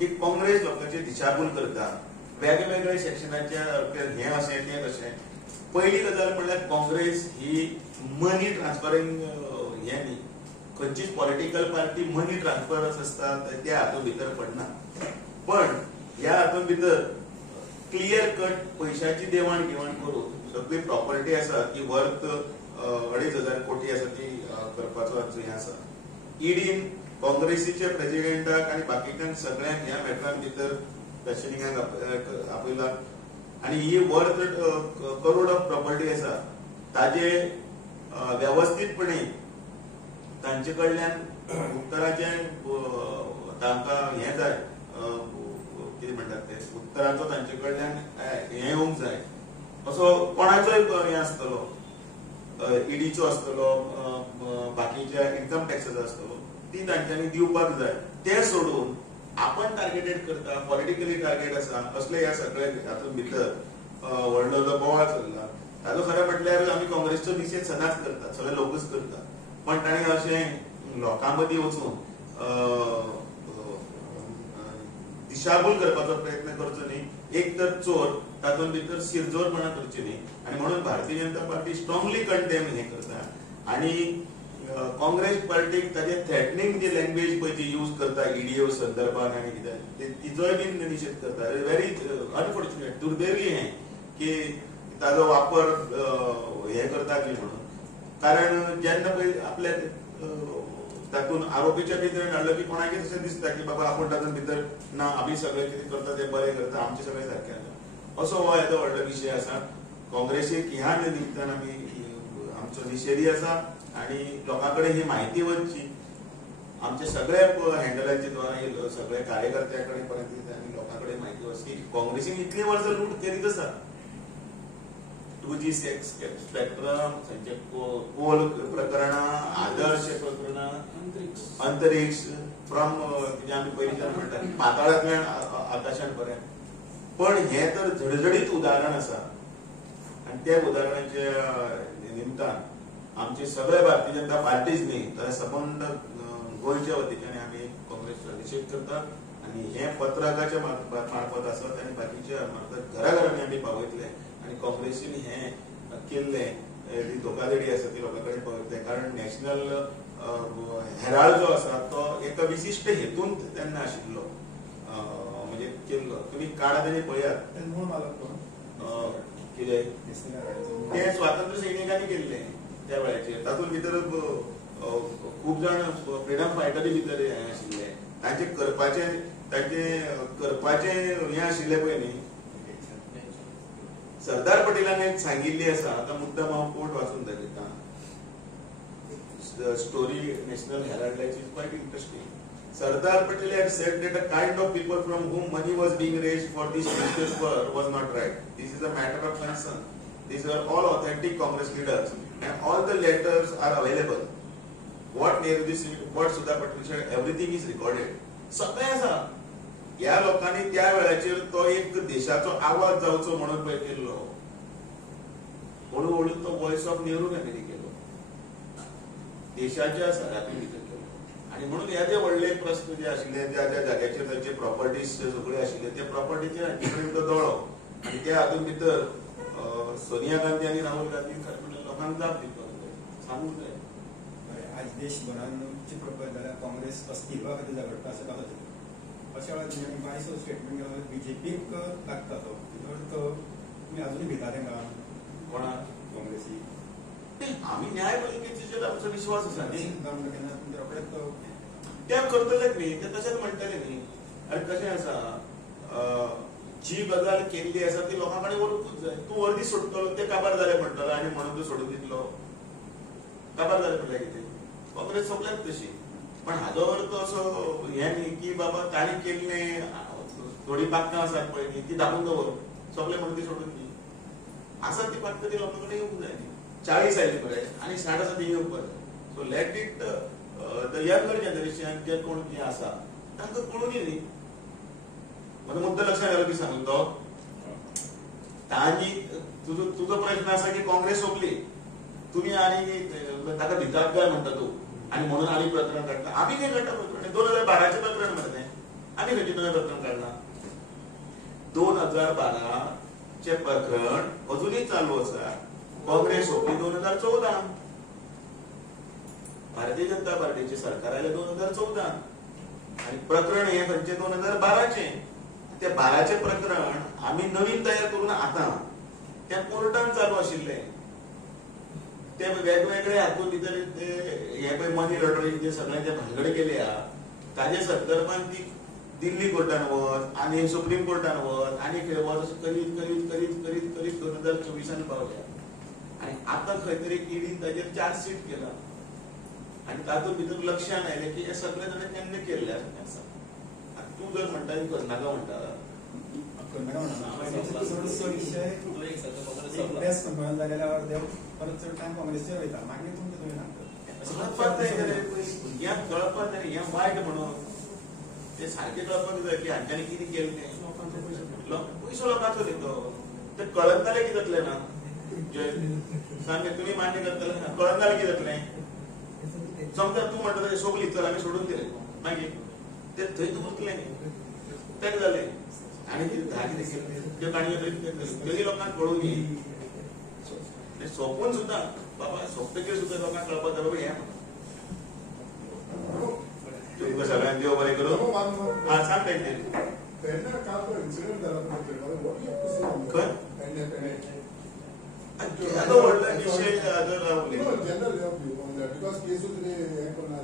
की काँग्रेस लोकांची दिशाभूल करता, वेगवेगळ्या सेक्शनाच्या हे अशें तें तशें. पहिली गजाल म्हणल्यार काँग्रेस ही मनी ट्रान्सफरींग हे न्ही, खंयचीच पॉलिटिकल पार्टी मनी ट्रान्सफरच आसता त्या हातूंत भितर पडना. पण ह्या हातूंत भितर क्लियर कट पयशांची देवाण घेवाण करून सगळी प्रॉपर्टी आसा ती वर्थ 2,500 कोटी आसा ती करपाचो हे आसा. ईडीन काँग्रेसीच्या प्रेसिडेंटाक आनी बाकीच्यांक सगळ्यांक ह्या मॅटरान भितर क्वेश्चनिंगाक आपयला आनी ही वर्थ करोड ऑफ प्रॉपर्टी आसा ताजे व्यवस्थितपणे तांचे कडल्यान उत्तराचे तांकां हे जाय, कितें म्हणटात ते उत्तराचो तांचे कडल्यान हे येवंक जाय असो कोणाचोय हे आसतलो, ईडीचो आसतलो, बाकीच्या इन्कम टॅक्साचो आसतलो, ती तांच्यांनी दिवपाक जाय. ते सोडून आपण टार्गेटेड करता, पॉलिटिकली टार्गेट आसा असले ह्या सगळ्या हातूंत भितर व्हडलो बोवाळ चल्ला. ताजो खरें म्हटल्यार आमी काँग्रेसचो निशेध सदांच करतात, सगळे लोकूच करतात. पण ताणें अशें लोकां मदीं वचून दिशाभूल करपाचो प्रयत्न करचो न्ही. एक तर चोर तातूंत भितर शिरजोरपणा करची न्ही. आनी म्हणून Bharatiya Janata party strongly condemn हे करता. आनी काँग्रेस पार्टीक ताजे थ्रेटनिंग जी लँग्वेज पळय ती यूज करता ईडीओ संदर्भात आनी कितें तिजोय बी निशेध करता. व्हेरी अनफॉर्च्युनेट, दुर्दैवी हे की ताजो वापर हे करता की म्हणून. कारण जेन्ना पळय आपल्या तातूंत आरोपीच्या भितर हाडलो की कोणाकय अशें दिसता की बाबा आपूण तातूंत भितर ना, आमी सगळे कितें करता ते बरें करता, आमचे सगळे सारके आसा असो हो येदो व्हडलो विशय आसा. काँग्रेसीक ह्या निमित्तान आमी आमचो निशेधी आसा आनी लोकां कडेन ही म्हायती वचची आमचे सगळे हँडलांचे द्वारा सगळे कार्यकर्त्यां कडेन पर्यंत आनी लोकां कडेन म्हायती वचची की काँग्रेसीन इतली वर्सां लूट केलीच आसा. 2G स्पेक्ट्रम, तांचे कोल प्रकरणां, आदर्श प्रकरणां, अंतरिक्ष फ्रॉम म्हणजे आमी पयलींच्यान म्हणटा पाताळांतल्यान आकाशांत पर्यंत. पण हे तर झडझडीत उदाहरण आसा आनी त्या उदाहरणाच्या निमतान आमचे सगळे भारतीय जनता पार्टीच न्ही तर सबंद गोंयच्या वतीच्यान आमी काँग्रेसचो निशेध करता. आनी हे पत्रकाच्या मार्फत आसत आनी बाकीच्या मार्फत घराघरांनी आमी पावयतले आनी काँग्रेसीन हे केल्ले जी धोकाधडी आसा ती लोकां कडेन पावयतले. कारण नॅशनल हेराल्ड जो आसा तो एका विशिश्ट हेतून तेन्ना आशिल्लो, म्हणजे केल्लो. तुमी काळा तेजे पळयात कितें ते स्वातंत्र्य सैनिकांनी केल्ले त्या वेळाचेर. तातूंत भितर खूब जाण फ्रिडम फायटरी भितर हे आशिल्ले. तांचे करपाचे हे आशिल्ले पळय न्ही. सरदार पटेलान एक सांगिल्ली आसा, आतां मुद्दाम हांव कोट वाचून दाखयता. स्टोरी नॅशनल हेराल्डाची is quite interesting. Sardar Patel had said that a kind of people from whom money was being raised for this business was not right. This is a matter of concern. These are all authentic Congress leaders and all the letters are available. What Nehru said, what Sardar Patel said, everything is recorded. सगळे आसा. ह्या लोकांनी त्या वेळाचेर तो एक देशाचो आवाज जावचो म्हणून पळय केल्लो. हळू हळू तो वॉइस ऑफ नेहरू आमी केलो, देशाच्या सराती भितर केलो. आणि म्हणून ह्या जे व्हडले प्रश्न जे आशिल्ले त्या त्या जाग्याचेर तांचे प्रॉपर्टीज सगळे आशिल्ले त्या प्रॉपर्टीचेर हांचे तो दोळो. आनी त्या हातूंत भितर सोनिया गांधी आनी राहुल गांधी खरें म्हणल्यार लोकांक जाप दिवपाक जाय, सांगूंक जाय. आज देशभरान चित्र पळयत जाल्यार काँग्रेस अस्तित्वा खातीर झगडटा अशें जाता. अशा वेळार आमी बायसो स्टेटमेंट केलो बीजेपीक लागता तो तुमी अजूनय भिता तेंकां कोणा काँग्रेसी. आमी न्यायपालिकेचेर आमचो विश्वास आसा न्ही. ते करतलेच न्ही, ते तशेंच म्हणटले न्ही. आनी कशें आसा, जी गजाल केल्ली आसा ती लोकां कडेन व्हरपूच जाय. तूं वर्दी सोडटलो ते काबार जाले म्हणटलो आनी म्हणून तूं सोडून दितलो. काबार जाले म्हटल्यार कितें? काँग्रेस सोगल्याच तशी. पण हाजो अर्थ असो हे न्ही की बाबा ताणी केल्ले थोडी पाखतां आसात पळय न्ही ती धापून दवर, सगळे म्हणून ती सोडून दी. आसा ती पाखतां ती लोकां कडेन येवंक जाय न्ही. 40 आयली पळय आनी 60 आसा ती येवंक जाय. So let it the younger generation जे कोण कितें आसा तांकां कळून न्ही. म्हजो मुद्दो लक्षात घालून सांगून तो तांणी तुजो प्रश्न आसा की काँग्रेस सोंपली, तुमी आनी ताका भितात काय म्हणटा तूं, आनी म्हणून आनी प्रकरण काडटा. आमी कितें काडटा प्रकरण? 2012 प्रकरण मरे तें. आमी आमी खंयचे नवें प्रकरण काढला 2012 चे प्रकरण अजूनही चालू आसा काँग्रेस सोंपली 2014 भारतीय जनता पार्टीचे सरकार आयले 2014 आणि प्रकरण हे खंयचे 2012 चे ते 12 प्रकरण आम्ही नवीन तयार करून आता त्या कोर्टान चालू आशिल्ले ते वेगवेगळे हातून भितर हे पळय मनी लॉन्ड्रिंग जे सगळे जे भानगडी केल्या ताजे संदर्भात ती दिल्ली कोर्टान वच आणि सुप्रीम कोर्टान वच आणि खंय वच अशें करीत करीत करीत करीत करीत 2024 पावल्या आणि आता खंय तरी ईडीन ताजेर चार्जशीट केला आणि तातूंत भितर लक्षात आयलें की हे सगळे जाण केन्ना केल्ले आसा तू जर म्हणटा कर्नाटका म्हणटा प्रेस कॉन्फरन्स जाल्यार परत चड टायम काँग्रेसचेर वयता मागीर तुमचे कळपाक जाय हें वायट म्हणून ते सारकें कळपाक जाय की हांच्यानी कितें केलें तें पयसो लोकांचो दितो ते कळत जाल्यार कितें जातलें ना सांगे तुमी मान्य करतले कळत जाल्यार कितें जातलें समजा तूं म्हणटा तशें सोगली चल आमी सोडून दिलें मागीर ते थंय उरतलें तें जालें आणि कितें काणयो तरी लोकांक कळून येईल सोपून सुद्धा बाबा सोपतकीर सुद्धा लोकांक कळपाक जाय बाबा हें तुमकां सगळ्यांक देव बरें करूं हा सांग तेंचेर खंय व्हडलो विशय जनरल बिकॉज केसूच हें करना